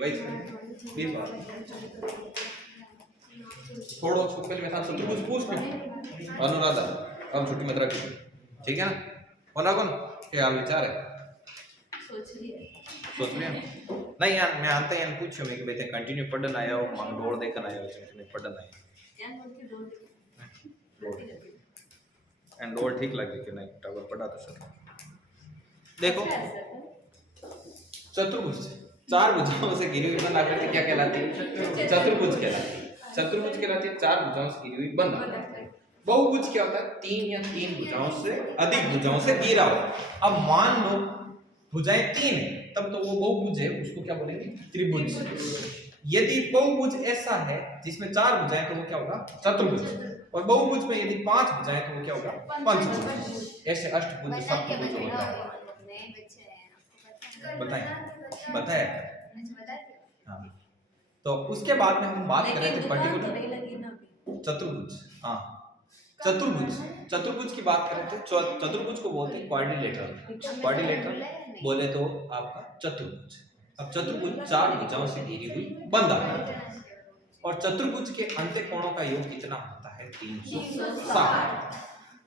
भाई 20 बार थोड़ा उसको पहले मैं था कुछ पूछ के अनुराधा अब छुट्टी मत रखी ठीक है ना बोला कौन क्या हाल विचार है सोच रहे हैं नहीं यार मैं आते हैं पूछो मैं कि बेटे कंटिन्यू पढ़न आया हो मांग दौड़ देखकर आया हो मैं पढ़न आया एंड दौड़ ठीक लगी कि नहीं टवर पढ़ा तो सर देखो चतुर्भुज चार भुजाओं से घिरी हुई बंद आकृति क्या कहलाती है चतुर्भुज कहलाती है चतुर्भुज कहलाती है चार भुजाओं से घिरी हुई बंद आकृति बहुभुज क्या होता है तीन या तीन भुजाओं से अधिक भुजाओं से घिरा हो अब मान लो भुजाएं तीन है तब तो वो बहुभुज है उसको क्या बोलेंगे त्रिभुज यदि बहुभुज ऐसा है जिसमें चार भुजाएं तो वो क्या होगा चतुर्भुज और बहुभुज में यदि पांच भुजाएं तो वो क्या होगा पंचभुज ऐसे अष्टभुज सप्तभुज होता है बताएं बताया हाँ तो उसके बाद में हम बात करें थे पर्टिकुलर चतुर्भुज हाँ चतुर्भुज की बात करें तो चतुर्भुज को बोलते हैं क्वाड्रिलेटरल बोले तो आपका चतुर्भुज अब चतुर्भुज चार भुजाओं से घिरी हुई बंद आकृति और चतुर्भुज के अंत्य कोणों का योग कितना होता है 360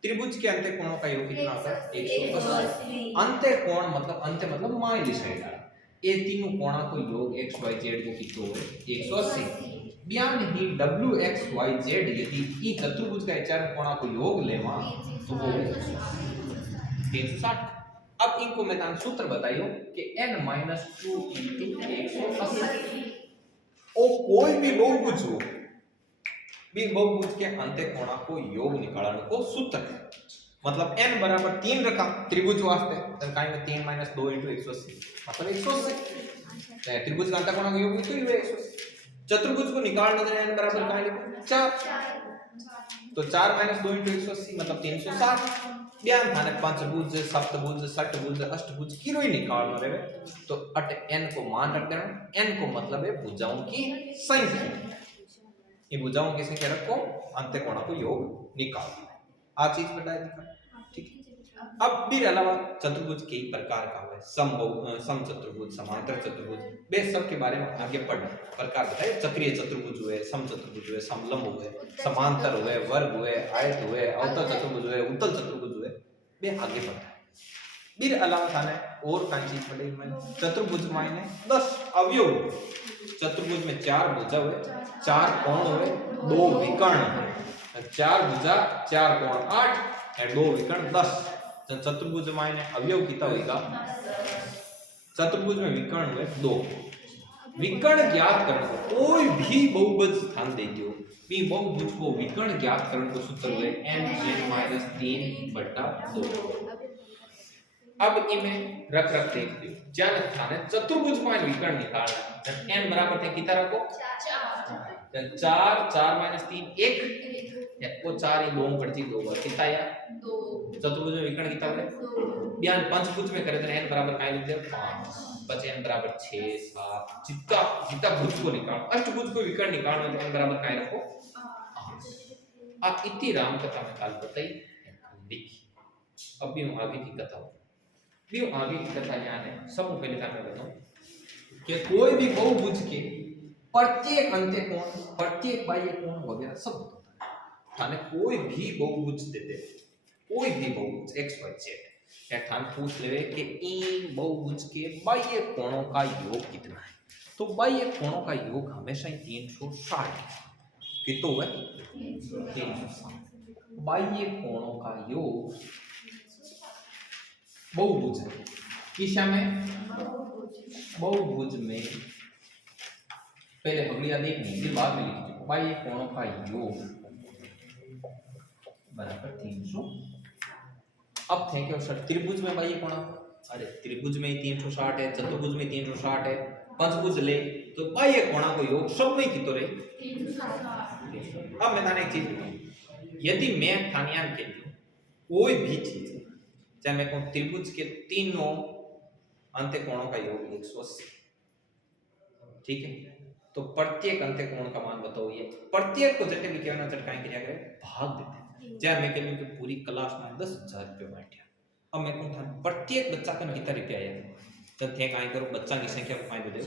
त्रिभुज के अंत्य कोणों का योग कितना होता है 180 अंत्य कोण मतलब अंत्य मतलब माइनस साइड ये तीनों कोणों को योग x y z को कितना है 180 बयान ही w x y z यदि ई चतुर्भुज का चार कोणों को योग लेवा तो वो 360 अब इनको मैं सूत्र बताइयो कि n - 2 * 180 ओ कोई भी बहुभुज हो भी बहुभुज के अंत्य कोणों को योग निकालने को सूत्र है मतलब n बराबर 3 रखा त्रिभुज वास्ते तो काय में 3 - 2 * 180 मतलब 180 त्रिभुज का अंत्य कोण का योग तो ये 180 चतुर्भुज को निकालने के n बराबर काय लिखो 4 तो 4 - 2 * 180 मतलब 360 बयान थाने पंचभुज सप्तभुज षटभुज अष्टभुज किरो ही निकालना रहे तो अट n को मान रख देना n को मतलब है भुजाओं की संख्या ये भुजाओं की संख्या रखो अंत्य कोण को योग निकालो आ चीज बता दी ठीक है अब भी अलावा चतुर्भुज कई प्रकार का है सम चतुर्भुज समांतर चतुर्भुज बे सब के बारे में आगे पढ़ना प्रकार बताए चक्रीय चतुर्भुज हुए सम चतुर्भुज हुए समलंब हुए समांतर हुए वर्ग हुए आयत हुए अवतल चतुर्भुज हुए उत्तल चतुर्भुज हुए बे आगे पढ़ना फिर अलावा थाने और कई चीज पढ़ी मैं चतुर्भुज मायने 10 अवयव चतुर्भुज में 4 भुजा हुए 4 कोण हुए 2 विकर्ण चार भुजा 4 कोण 8 और 2 विकर्ण 10 तो चतुर्भुज मायने अवयव कितना होगा चतुर्भुज में विकर्ण हुए 2 विकर्ण ज्ञात करने को कोई भी बहुभुज स्थान दे दियो भी बहुभुज को विकर्ण ज्ञात करने को सूत्र हुए n - 3/2 अब इमें रख देख दियो जन स्थाने चतुर्भुज में विकर्ण निकालना जब n बराबर थे कितना रखो 4 4 - 3 1 वो 4 ही 2 पड़ती 2 बार कितना आया 2 चतुर्भुज में विकर्ण कितना है बयान पंचभुज में करे तो n बराबर काय लिख दे 5 बचे n बराबर 6 7 जितना भुज को निकालो अष्टभुज को विकर्ण निकालना तो n बराबर काय रखो 8 अब इतनी राम कथा में काल बताई देखी अब भी आगे की कथा भी आगे की कथा यहाँ है सब पहले था मैं बताऊं कि कोई भी बहुभुज के प्रत्येक अंत्य कोण प्रत्येक बाह्य कोण वगैरह सब थाने कोई भी बहुभुज देते कोई भी बहुभुज x y z या थान पूछ लेवे कि ई बहुभुज के बाह्य कोणों का योग कितना है तो बाह्य कोणों का योग हमेशा ही 360 कितना है 360 बाह्य कोणों का योग बहुभुज किसा में बहुभुज में पहले पगड़िया देखनी फिर बाद में लिखिए बाह्य कोणों का योग बराबर 300 अब थे क्या सर त्रिभुज में बाह्य कोण अरे त्रिभुज में ही 360 है चतुर्भुज में 360 है पंचभुज ले तो बाह्य कोण को योग सब में कितो रहे 360 अब मैं एक चीज बताऊं यदि मैं थानियान के कोई भी चीज चाहे मैं कहूं त्रिभुज के तीनों अंत्य कोणों का योग 180 ठीक है तो प्रत्येक अंत्य कोण का मान बताओ ये प्रत्येक को जटे भी कहना चटकाएं क्या करे भाग देते चाहे मैं कहूं कि पूरी क्लास में 10,000 रुपए बांटिया अब मैं कहूं था प्रत्येक बच्चा का कितना रुपया आया जब थे काई करो बच्चा की संख्या को काई दे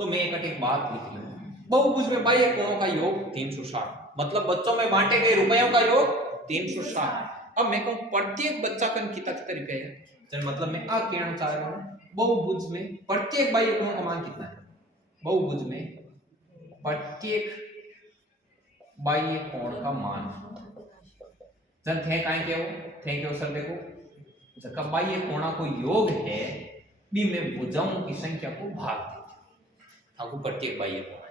तो मैं एक बात लिख लूं, बहुभुज में बाह्य कोणों का योग 360, मतलब बच्चों में बांटे गए रुपयों का योग 360। अब मैं कहूं प्रत्येक बच्चा कन कितना रुपया है, तो मतलब मैं आ कहना चाह रहा हूं बहुभुज में प्रत्येक बाह्य कोण का मान कितना है। बहुभुज में प्रत्येक बाह्य कोण का मान जन थे काई केवो थे केवो सर देखो जका बाह्य कोणा को योग है बी में भुजाओं की संख्या को भाग दीजिए आपको प्रत्येक बाह्य कोण है।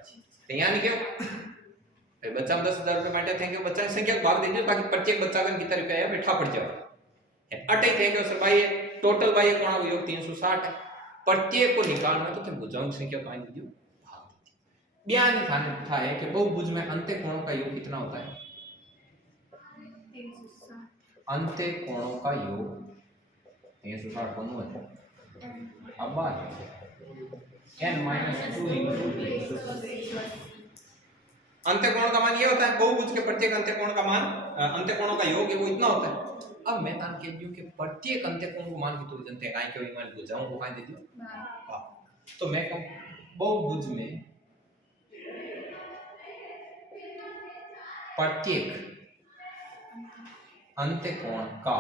तो यहां लिखे भाई बच्चा 10,000 रुपए बांटे थे कि बच्चा की संख्या को भाग दीजिए ताकि प्रत्येक बच्चा का कितना रुपया है बैठा पड़ जाए। अटे थे कि सर बाह्य टोटल बाह्य कोणा को योग 360 है, प्रत्येक को निकालना तो भुजाओं की संख्या को दीजिए भाग दीजिए। बयान थाने था है कि बहुभुज में अंत्य कोणों का योग कितना होता है। अंत्य कोणों का योग 360 कौन है अब n - 2 अंत्य कोण का मान ये होता है बहुभुज के प्रत्येक अंत्य कोण का मान अंत्य कोणों का योग है वो इतना होता है। अब मैं तान कह दूं कि प्रत्येक अंत्य कोण को मान की तो जनते काई के मान भुजाओं को काई दे दियो हां। तो मैं कहूं बहुभुज में प्रत्येक अंत्य कोण का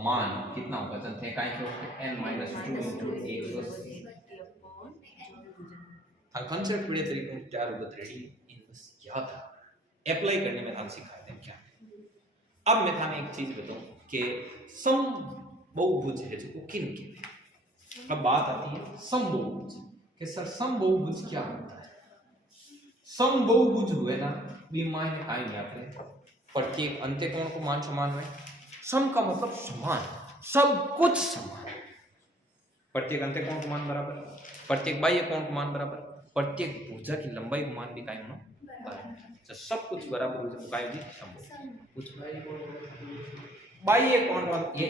मान कितना होगा जनते काई के n - 2 180। हम कांसेप्ट बढ़िया तरीके से तैयार होकर रेडी इन बस याद अप्लाई करने में हम सिखा दें क्या। अब मैं थाने एक चीज बताऊं कि सम बहुभुज है जो किन के। अब बात आती है सम बहुभुज कि सर सम बहुभुज क्या होता है। सम बहुभुज हुए ना बी मायने काई नहीं आपने प्रत्येक अंत्य कोण को मान समान है। सम का मतलब समान सब कुछ समान, प्रत्येक अंत्य कोण को मान बराबर, प्रत्येक बाह्य कोण को मान बराबर, प्रत्येक भुजा की लंबाई को मान भी काई होना बराबर, तो सब कुछ बराबर हो जाए काई भी संभव कुछ बाह्य कोण ये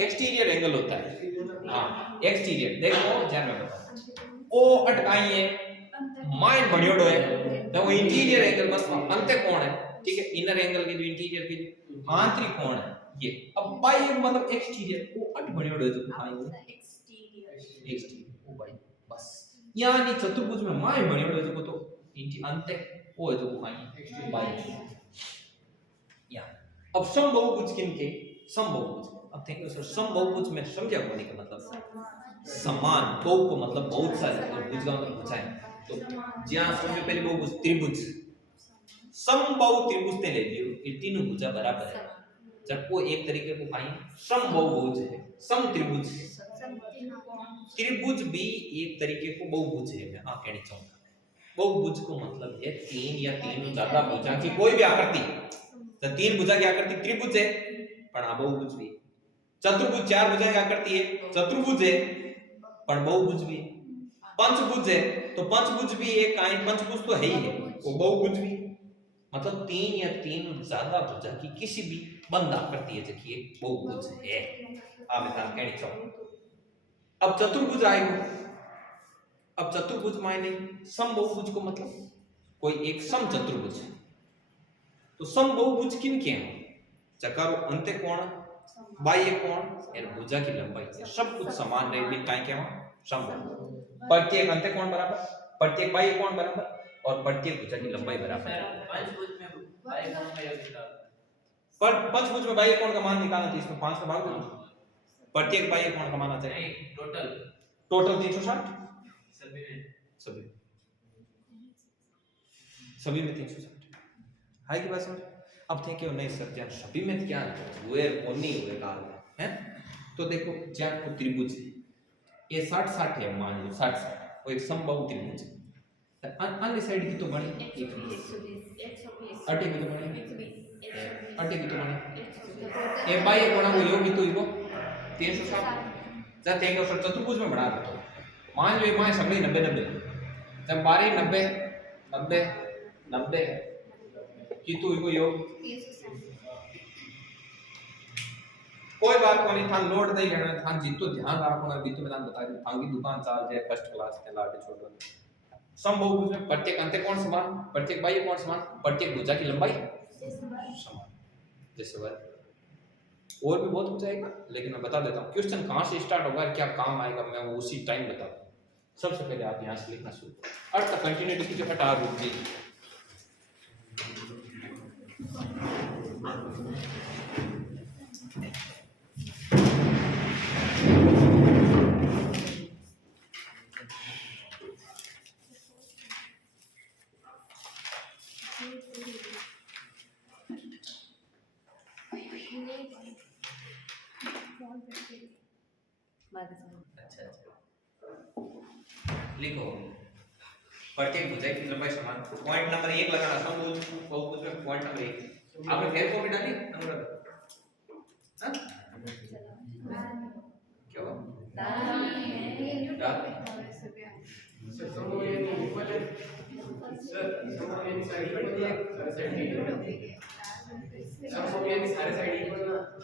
एक्सटीरियर एंगल होता है। हां एक्सटीरियर देखो ध्यान में बताओ ओ अटकाई है माइन बणियोडो है तो वो इंटीरियर एंगल मतलब अंत्य कोण है ठीक है। इनर एंगल के जो इंटीरियर के जो आंतरिक कोण है ये। अब बाह्य मतलब एक्सटीरियर वो अट बणियोडो है जो काई एक्सटीरियर ओ भाई बस यानी चतुर्भुज में माय बणियोडो है जो तो अंत्य वो है जो काई बाह्य या। अब सम बहुभुज किनके सम बहुभुज। अब देखो सर सम बहुभुज में समझा होने का मतलब समान बहु को मतलब बहुत सारे और भुज का मतलब भुजाएं तो ज्यां समझो पहले बहुभुज त्रिभुज सम बहु त्रिभुज ने ले लियो ये तीनों भुजा बराबर है जब वो एक तरीके को पाई सम बहुभुज है। सम त्रिभुज त्रिभुज भी एक तरीके को बहुभुज है। मैं कहना चाहूंगा बहुभुज को मतलब है तीन या तीन ज्यादा भुजा की कोई भी आकृति तो तीन भुजा की आकृति त्रिभुज है पर आ बहुभुज भी। चतुर्भुज चार भुजा की आकृति है चतुर्भुज है पर बहुभुज भी। पंचभुज है तो पंचभुज भी एक काई पंचभुज तो है ही है वो बहुभुज भी मतलब तीन या तीन ज्यादा भुजा की किसी भी बंद आकृति है जबकि एक बहुभुज है। आप मैं कहना चाहूं अब चतुर्भुज आएगा। अब चतुर्भुज मायने सम बहुभुज को मतलब कोई एक सम चतुर्भुज तो सम बहुभुज किन के हैं जकारो अंत्य कोण बाह्य कोण और भुजा की लंबाई सब कुछ समान रहे लेकिन काई क्या सम प्रत्येक अंत्य कोण बराबर प्रत्येक बाह्य कोण बराबर और प्रत्येक भुजा की लंबाई बराबर। पंचभुज में बाह्य कोण का योग कितना पर पंचभुज में बाह्य कोण का मान निकालना चाहिए इसमें 5 का भाग दो प्रत्येक बाह्य कोण का मान आता है टोटल 360 सभी में 360 है की बात समझ। अब थे क्यों नहीं सर जान सभी में क्या हुए कौन नहीं हुए काल में हैं तो देखो जान को त्रिभुज ये 60 60 है मान लो 60 60 वो एक समबाहु त्रिभुज है अन्य साइड की तो बनी 120 अटे की तो बनी अटे की तो बनी ए बाह्य कोण को योग की तो इको 360 जाते हैं और चतुर्भुज में बढ़ा दो मान लो ये मान सभी 90 90 जब 12 90 90 90 की तो इको योग कोई बात को नहीं था नोट नहीं लेना था जितो ध्यान रखना भी तो मैंने बता दी थांगी दुकान चाल जाए फर्स्ट क्लास में लाटे छोड़ सम बहुभुज में प्रत्येक अंत्य कोण समान प्रत्येक बाह्य कोण समान प्रत्येक भुजा की लंबाई समान जैसे वह और भी बहुत हो जाएगा लेकिन मैं बता देता हूँ क्वेश्चन कहाँ से स्टार्ट होगा क्या काम आएगा मैं वो उसी टाइम बताता हूँ। सबसे पहले आप यहाँ से लिखना शुरू करो। अर्थ कंटिन्यूटी की जो हटा रूप जी अच्छा लिखो प्रत्येक भुजाएं की लंबाई समान पॉइंट नंबर 1 लगाना समभुज बहुभुज में पॉइंट नंबर 1 आपने फेर कॉपी डाली नंबर हां क्या हुआ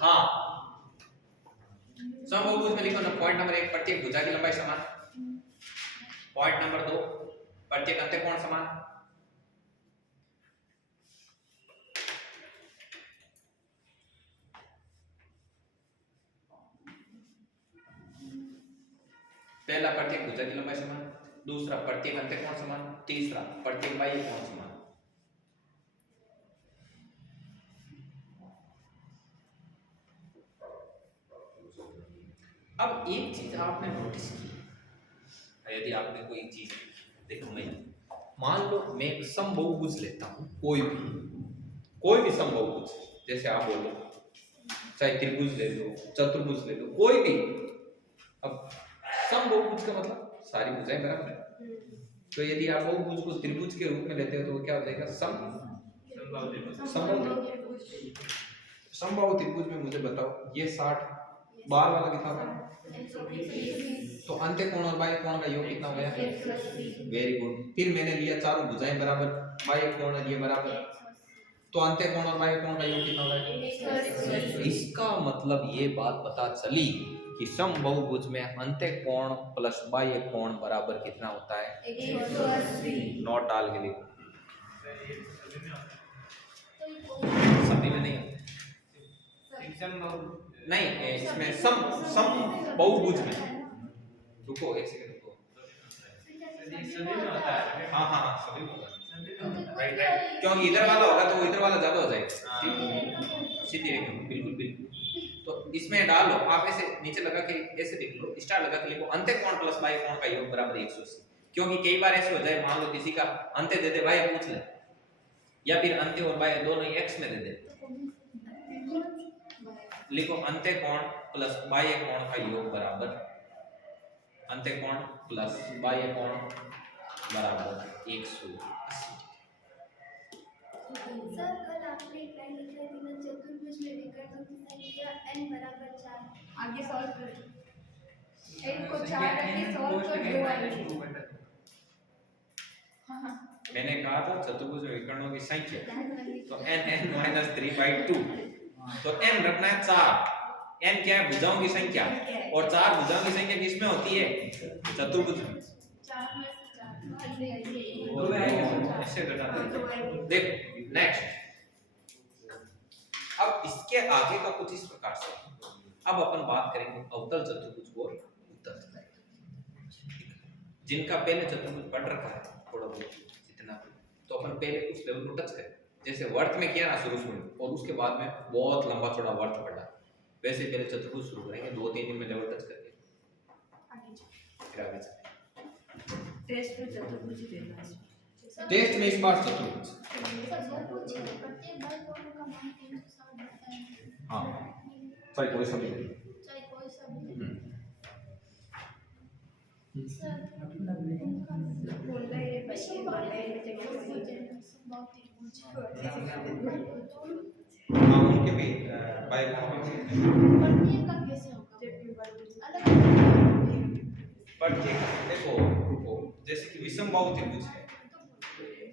हाँ समभुज में लिखो ना पॉइंट नंबर 1 प्रत्येक भुजा की लंबाई समान पॉइंट नंबर 2 प्रत्येक अंत्यकोण समान पहला प्रत्येक भुजा की लंबाई समान दूसरा प्रत्येक अंत्यकोण समान तीसरा प्रत्येक बाह्य कोण समान अब एक चीज आपने नोटिस की यदि आपने कोई चीज देखो मैं मान लो मैं समबहुभुज लेता हूं कोई भी समबहुभुज जैसे आप बोलो चाहे त्रिभुज ले लो चतुर्भुज ले लो कोई भी अब समबहुभुज का मतलब सारी भुजाएं बराबर है तो यदि आप बहुभुज को त्रिभुज के रूप में लेते हो तो वो क्या हो जाएगा समबाहु त्रिभुज में मुझे बताओ ये 60 बार वाला कितना होगा तो अंत्यकोण और बाह्य कोण का योग कितना हो गया वेरी गुड फिर मैंने लिया चारों भुजाएं बराबर बाह्य कोण और ये बराबर तो अंत्यकोण और बाह्य कोण का योग कितना हो गया इसका मतलब ये बात पता चली कि समबहुभुज में अंत्यकोण प्लस बाह्य कोण बराबर कितना होता है 180 नॉट डाल के लिखो सभी में नहीं नहीं इसमें सम बहुभुज में रुको एक सेकंड रुको सभी में होता है हाँ हाँ सभी में होता है राइट राइट क्योंकि इधर वाला होगा तो इधर वाला ज्यादा हो जाएगा सीधी रेखा बिल्कुल बिल्कुल तो इसमें डाल लो आप ऐसे नीचे लगा के ऐसे लिख लो स्टार लगा के लिखो अंत्यकोण प्लस बाह्य कोण का योग बराबर 180 क्योंकि कई बार ऐसे हो जाए मान लो किसी का अंत्य दे दे बाह्य पूछ ले या फिर अंत्य और बाह्य दोनों ही x में दे दे लिखो अंत्यकोण प्लस बाह्य कोण का योग बराबर अंत्यकोण प्लस बाह्य कोण बराबर 180 सर कल आपने एक लाइन लिखी थी ना चतुर्भुज में विकर्णों की संख्या n बराबर 4 आगे सॉल्व करो n को 4 रखके सॉल्व कर दो आएगी हां मैंने कहा था चतुर्भुज में विकर्णों की संख्या तो n 3/2 तो n रखना है 4 n क्या है भुजाओं की संख्या और 4 भुजाओं की संख्या किसमें होती है चतुर्भुज में 4 में से 4 ऐसे घटा दो देखो नेक्स्ट अब इसके आगे का कुछ इस प्रकार से अब अपन बात करेंगे अवतल चतुर्भुज और उत्तल चतुर्भुज जिनका पहले चतुर्भुज पढ़ रखा है थोड़ा बहुत जितना तो अपन पहले उस लेवल को टच करें जैसे वर्त में किया ना शुरू और उसके बाद में बहुत लंबा चौड़ा वर्त पढ़ा वैसे पहले चतुर्भुज शुरू करेंगे 2-3 दिन में लेवल टच करके फिर आगे चलेंगे टेस्ट में चतुर्भुज देना है टेस्ट में इस बार चतुर्भुज प्रत्येक बाह्य कोण का मान 360 होता है हाँ चाहे कोई सा भी चाहे कोई सा भी हम्म। सर बोल रहे हैं बच्चे बोल रहे हैं हाँ उनके भी बाय प्रत्येक का कैसे होगा अलग प्रत्येक देखो रुको जैसे कि विषमबाहु त्रिभुज है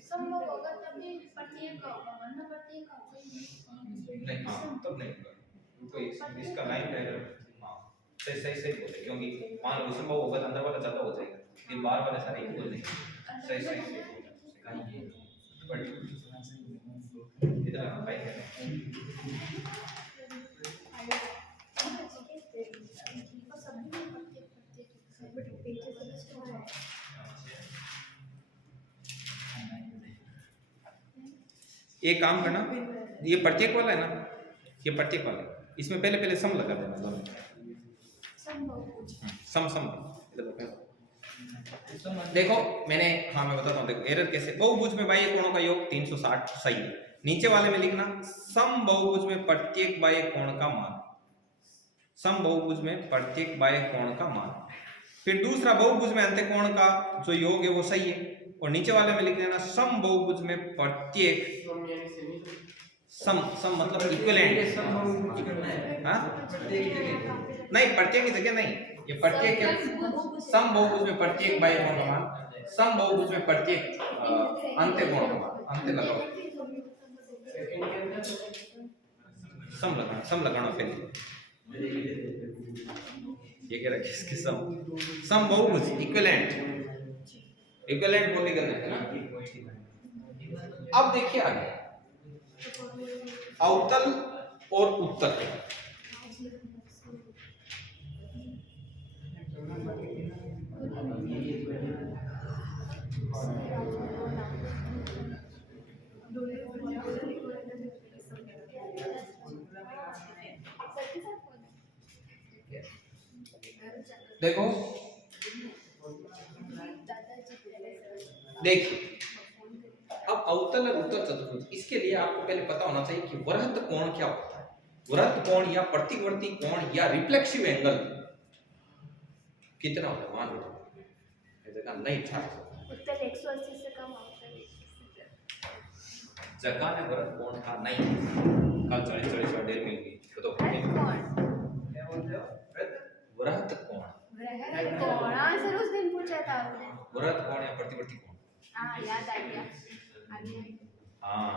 संभव होगा तभी प्रत्येक का होगा वरना प्रत्येक का होगा नहीं हाँ तब नहीं होगा रुको इसका लाइन डायग्राम हाँ सही सही सही बोले क्योंकि मान लो विषमबाहु होगा तो अंदर वाला ज्यादा हो जाएगा लेकिन बाहर वाले सारे इक्वल नहीं सही सही सही इधर भाई एक काम करना, ये प्रत्येक वाला है ना, ये प्रत्येक वाला है, इसमें पहले पहले सम लगा देना दोनों। सम सम इधर देखो मैंने, हाँ मैं बताता हूँ, देखो एरर कैसे, बहुभुज में बाह्य कोणों का योग 360 सही है। नीचे वाले में लिखना सम बहुभुज में प्रत्येक बाह्य कोण का मान, सम बहुभुज में प्रत्येक बाह्य कोण का मान। फिर दूसरा बहुभुज में अंत्यकोण का जो योग है वो सही है, और नीचे वाले में लिख देना सम बहुभुज में प्रत्येक, सम सम मतलब इक्विवेलेंट, हाँ नहीं प्रत्येक की जगह नहीं, ये प्रत्येक है, सम बहुभुज में प्रत्येक बाह्य कोण का मान, सम बहुभुज में प्रत्येक अंत्यकोण का मान, अंत्य लगाओ, सम लगाना पहले, ये क्या रखे इसके सम, सम बहुभुज इक्विवेलेंट, इक्विवेलेंट बोली करना है ना। अब देखिए आगे अवतल और उत्तल, देखो देखिए अब अवतल और उत्तल चतुर्भुज, इसके लिए आपको पहले पता होना चाहिए कि वृहत कोण क्या होता है। वृहत कोण या प्रतिवर्ती कोण या रिफ्लेक्सिव एंगल कितना होता है, मान लो जगह नहीं था, उत्तल 180 से कम, अवतल 180 जगह ने वृहत कोण था नहीं, कल 40 और 1.5 मिल गई तो वृहत कोण, कोण आंसर उस दिन पूछा था आपने, वृहत कोण या प्रतिवर्ती कोण, हाँ याद आ गया, आगे हाँ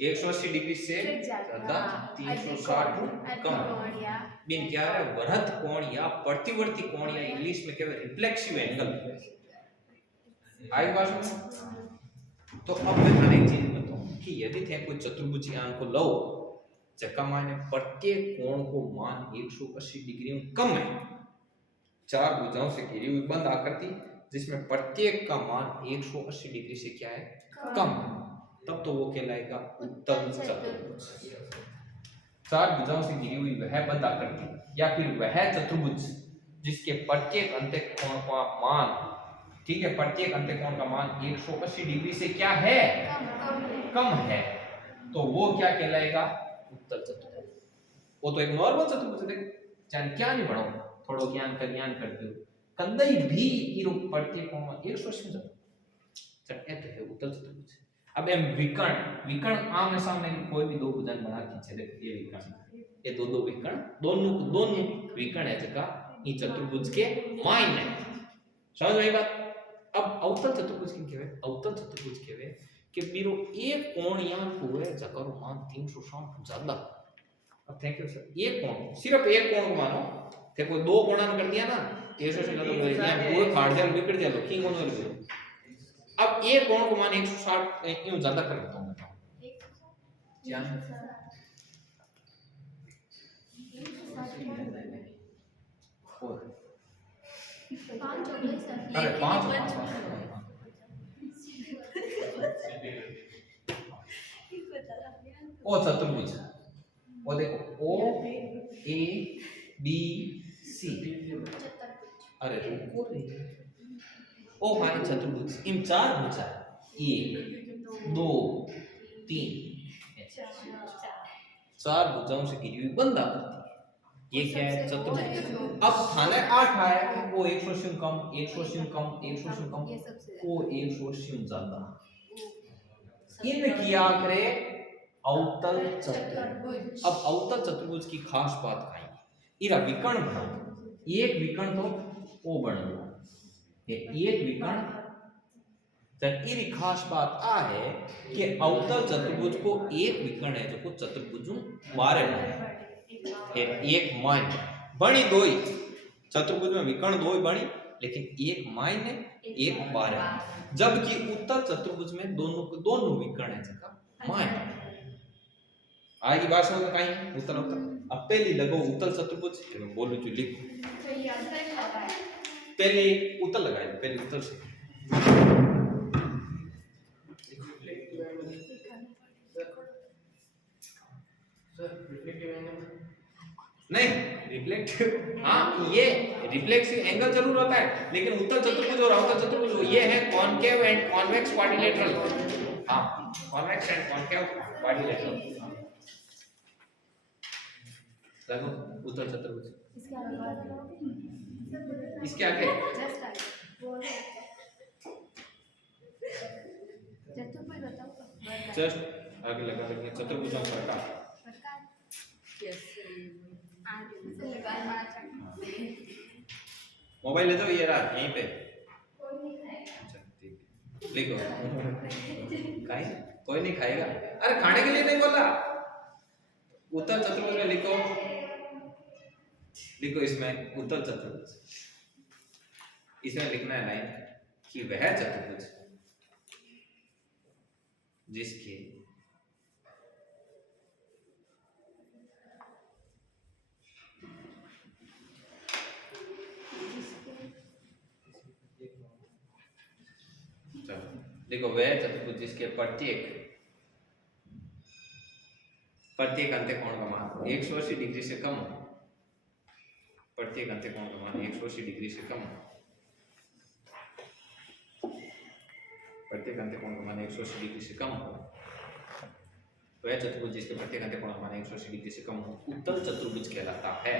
180 डिग्री से ज्यादा 360 कम, बिन क्या है वृहत कोण या प्रतिवर्ती कोण या इंग्लिश में कहते हैं रिफ्लेक्सिव एंगल। आई बात में, तो अब मैं थाने एक चीज बताऊं कि यदि थे कोई चतुर्भुजियान को लो जका माने प्रत्येक कोण को मान 180 डिग्री कम है, चार भुजाओं से घिरी हुई बंद आकृति जिसमें प्रत्येक का मान 180 डिग्री से क्या है कम, तब तो वो कहलाएगा उत्तल चतुर्भुज। चार भुजाओं से घिरी हुई वह बंद आकृति या फिर वह चतुर्भुज जिसके प्रत्येक अंत्यकोण का मान, ठीक है, प्रत्येक अंत्यकोण का मान 180 डिग्री से क्या है कम है, तो वो क्या कहलाएगा उत्तल चतुर्भुज। वो तो एक नॉर्मल चतुर्भुज है, चाहे क्या नहीं बढ़ाओ, थोड़ो ज्ञान करते हो कदई भी इरो प्रत्येक कोण में 180 जब चल ये तो है उत्तल चतुर्भुज। अब हम विकर्ण आमने सामने कोई भी दो भुजाएं बना खींचे, देखो ये विकर्ण, ये दो विकर्ण, दोनों विकर्ण है जगह ये चतुर्भुज के मान है, समझ में आई बात। अब अवतल चतुर्भुज की कहवे, अवतल चतुर्भुज कहवे कि मेरो एक कोण यहाँ को है जकर मान 360 ज्यादा। अब थैंक यू सर, एक कोण, सिर्फ एक कोण को मानो, थे कोई दो कोणान कर दिया ना 180 ज्यादा हो गया, पूरे फाड़ जाए बिगड़ जाए लो किंग होने लगे। अब एक कोण को मान 160 यूं ज्यादा कर देता हूं मैं, क्या अरे 5 ओ चतुर्भुज, वो देखो ओ ए बी सी, अरे रुको रे, ओ माने चतुर्भुज इन चार भुजा 1 2 3 चार भुजाओं से घिरी हुई बंद आकृति, ये क्या है चतुर्भुज। अब थाने 8 आया वो 180 कम 180 कम 180 कम को 180 ज्यादा, इन किया करे अवतल चतुर्भुज। अब अवतल चतुर्भुज की खास बात आई, इरा विकर्ण बनाओ, एक विकर्ण तो ओ बन गया, ये एक विकर्ण जब इरी खास बात आ है कि अवतल चतुर्भुज को एक विकर्ण है जो को चतुर्भुजों बारे में एक मान बनी दो ही चतुर्भुज में विकर्ण दो ही बनी, लेकिन एक मान है एक बार है, जबकि उत्तल चतुर्भुज में दोनों विकर्ण है जगह मान। आगे बात समझ में कहीं उत्तल अब पहली लगो उत्तल चतुर्भुज, मैं बोलूं जो लिखो पहले उत्तल लगाए, पहले उत्तल से नहीं रिफ्लेक्टिव, हाँ ये रिफ्लेक्सिव एंगल जरूर होता है, लेकिन उत्तल चतुर्भुज और अवतल चतुर्भुज ये है कॉनकेव एंड कॉन्वेक्स क्वाड्रिलेटरल। हाँ कॉन्वेक्स एंड कॉनकेव क्वाड्रिलेटरल। देखो उत्तल चतुर्भुज इसके आगे जस्ट आगे बोलो चतुर्भुज बताओ जस्ट आगे लगा देंगे चतुर्भुजों का प्रकार। मोबाइल ले जाओ, ये रहा यहीं पे। अच्छा ठीक है लिखो। कोई नहीं खाएगा, अरे खाने के लिए नहीं बोला। उत्तल चतुर्भुज में लिखो, लिखो इसमें उत्तल चतुर्भुज, इसमें लिखना है लाइन कि वह चतुर्भुज जिसके देखो वह चतुर्भुज जिसके प्रत्येक अंत्यकोण का मान 180 डिग्री से कम हो, प्रत्येक अंत्यकोण का मान 180 डिग्री से कम हो, प्रत्येक अंत्यकोण का मान 180 डिग्री से कम हो, वह चतुर्भुज जिसके प्रत्येक अंत्यकोण का मान 180 डिग्री से कम हो उत्तल चतुर्भुज कहलाता है।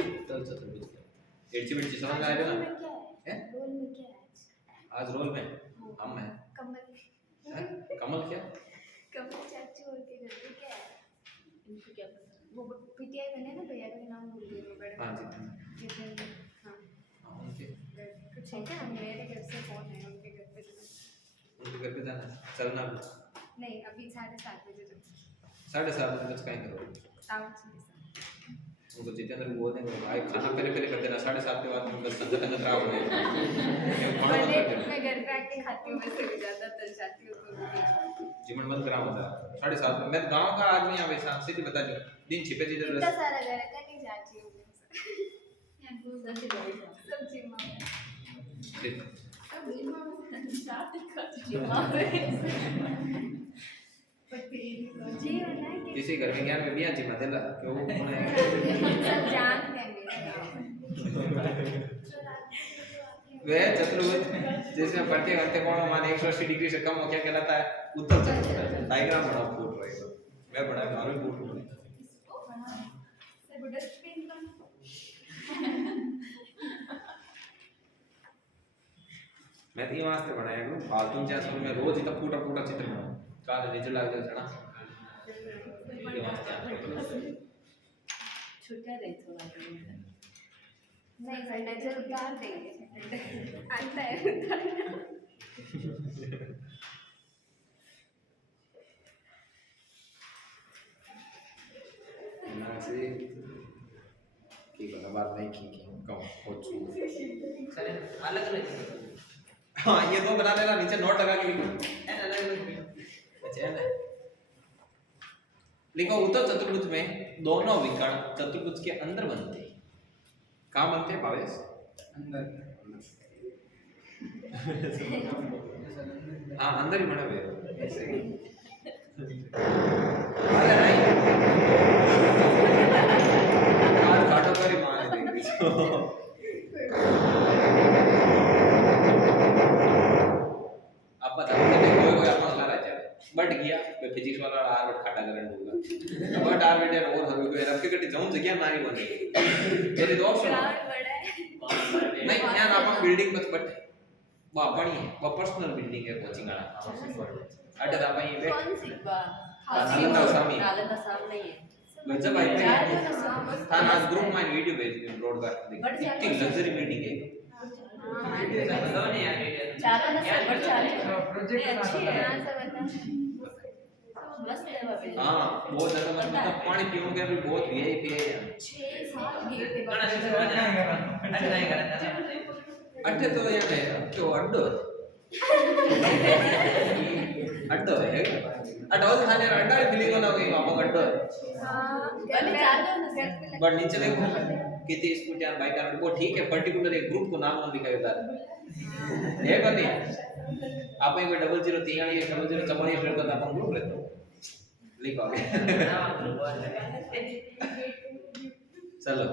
उत्तल चतुर्भुज एडची समझ में आएगा ना? रोल में क्या है आज रोल में हम हैं कमल कमल क्या कमल चाचू और के घर पे क्या है इनको क्या पता। वो पीटीआई बने ना भैया का नाम भूल गई वो बड़े हाँ जी जितेंद्र हाँ उनके कुछ है क्या मेरे घर से फोन है उनके घर पे उनके घर पे जाना चलना भी नहीं अभी 7:30 बजे जो 7:30 बजे बच कहीं करो ताऊ उनको जितेंद्र को बोलने को भाई खाना पहले कर देना 7:30 के बाद में बस तंग खराब हो जाएगा। मैं घर पे आके खाती हूँ वैसे हो जाता तल जाती हूँ तो जीवन मत कराओ मत 7:30 मैं गांव का आदमी आ वैसा सीधी बता दो दिन छिपे जिधर इतना सारा घर का नहीं जाती हूँ सब्जी माँ जी होना है कि किसी घर में ज्ञान में बिया जी मदेला क्यों सब जानते हैं वह चतुर्भुज जिसमें प्रत्येक अंत्यकोण का मान 180 डिग्री से कम हो क्या कहलाता है उत्तल चतुर्भुज। डायग्राम बना फूट रहेगा मैं बनाया और भी फूट मैं तीन वास्ते बनाया हूं फालतू क्या समय में रोज इतना फूटा फूटा चित्र बनाऊं काल रिजल्ट आ जाए ना ये वास्ते छुट्टियां दे थोड़ा नहीं सर नजर उतार देंगे आता है उतारना ना से की बात नहीं की कम हो चुका सर अलग अलग हाँ ये दो बना लेना नीचे नोट लगा के लिखो अलग अलग अच्छा है ना लिखो उत्तल चतुर्भुज में दोनों विकर्ण चतुर्भुज के अंदर बनते हैं। कहाँ बनते हैं भावेश? अंदर हाँ अंदर ही बना हुआ है ऐसे ही आज काटो कर ही मार देंगे आप पता नहीं कोई अपन ला रहा है बट गया मैं फिजिक्स वाला आर बट खाटा करंट होगा बट आर बेटे और हर कोई रख के जाऊं जगह नारी बने तेरे दो ऑप्शन नहीं ध्यान अपन बिल्डिंग बट वो अपनी है वो पर्सनल बिल्डिंग है कोचिंग वाला अड्डा अपन ये कौन सी बा नालंदा सामी नालंदा सामने है जब आई था ना ग्रुप में वीडियो भेज दिया ब्रॉडकास्ट इतनी लग्जरी बिल्डिंग है बताओ नहीं यार चाला ना सब चाले प्रोजेक्ट अच्छी है यहाँ से बता मस्त है बाबे हां बहुत ज्यादा मतलब पानी पीने के भी बहुत वीआईपी है यार 6 साल गए थे गणा से अरे नहीं करता अड्डे तो ये है क्यों अड्डो अड्डो है अड्डो खाने अड्डा फीलिंग होना होगी वहां पर अड्डो पहले चालो ना बट नीचे देखो कितनी स्कूटी और बाइक और वो ठीक है पर्टिकुलर एक ग्रुप को नाम लिखा होता है ये बनी आप एक 00 3 या 00 44 लड़का था अपन ग्रुप रहते लिखो आगे। चलो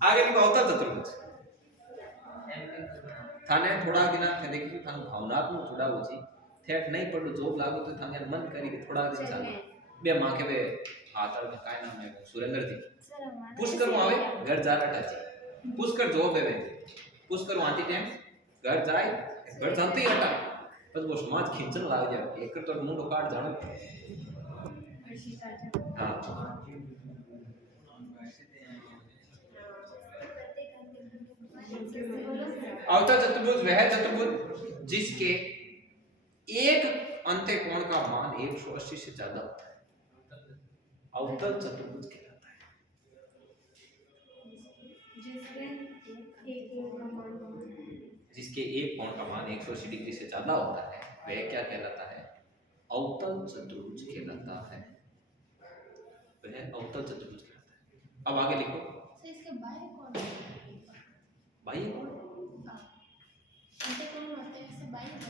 आगे लिखो अवतल चतुर्भुज। थाने थोड़ा दिन थे देखी थाने भावनात्मक जुड़ाव छी थेट नहीं पड़ो जोब लागो तो थाने मन करी के थोड़ा दिन चाले बे मां के बे हाथ में काय नाम है सुरेंद्र जी पुष्कर आवे घर जा रहा था पुष्कर जॉब है पुष्कर आती टाइम घर जाए घर जानते ही हटा बस वो समाज खींचन लाग जाए एक तो मुंडो काट जानो हां अवतल चतुर्भुज वह चतुर्भुज जिसके एक अंत्यकोण का मान 180 से ज्यादा होता है अवतल चतुर्भुज कहलाता है। जिसके एक कोण का मान 180 डिग्री से ज्यादा होता है वह क्या कहलाता है अवतल चतुर्भुज कहलाता है वह अवतल चतुर्भुज कहलाता है। अब आगे लिखो तो इसके बाह्य कोण बाह्य कोण अंत्यकोण होते हैं इससे बाह्य कोण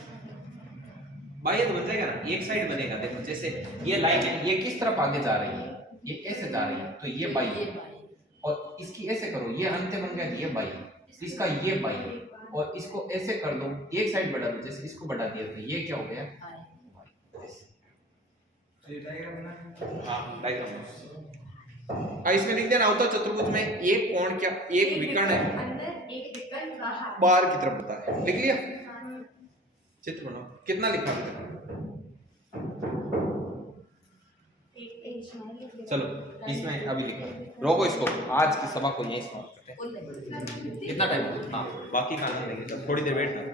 बाह्य तो बन जाएगा ना एक साइड बनेगा देखो जैसे ये लाइन है ये किस तरफ आगे जा रही है ये ऐसे जा रही है तो ये बाह्य और इसकी ऐसे करो ये अंत्य बन गया ये बाह्य इसका ये बाह्य और इसको ऐसे कर दो एक साइड बढ़ा दो जैसे इसको बढ़ा दिया तो ये क्या हो गया हां डायग्राम इसमें लिख देना अवतल चतुर्भुज में एक कोण क्या एक विकर्ण है अंदर एक विकर्ण बाहर बाहर की तरफ होता है लिख लिया चित्र बनाओ कितना लिखा है चलो इसमें अभी लिखो रोको इसको आज की सभा को यहीं समाप्त करते हैं कितना टाइम हाँ बाकी का नहीं लेंगे थोड़ी देर वेट करना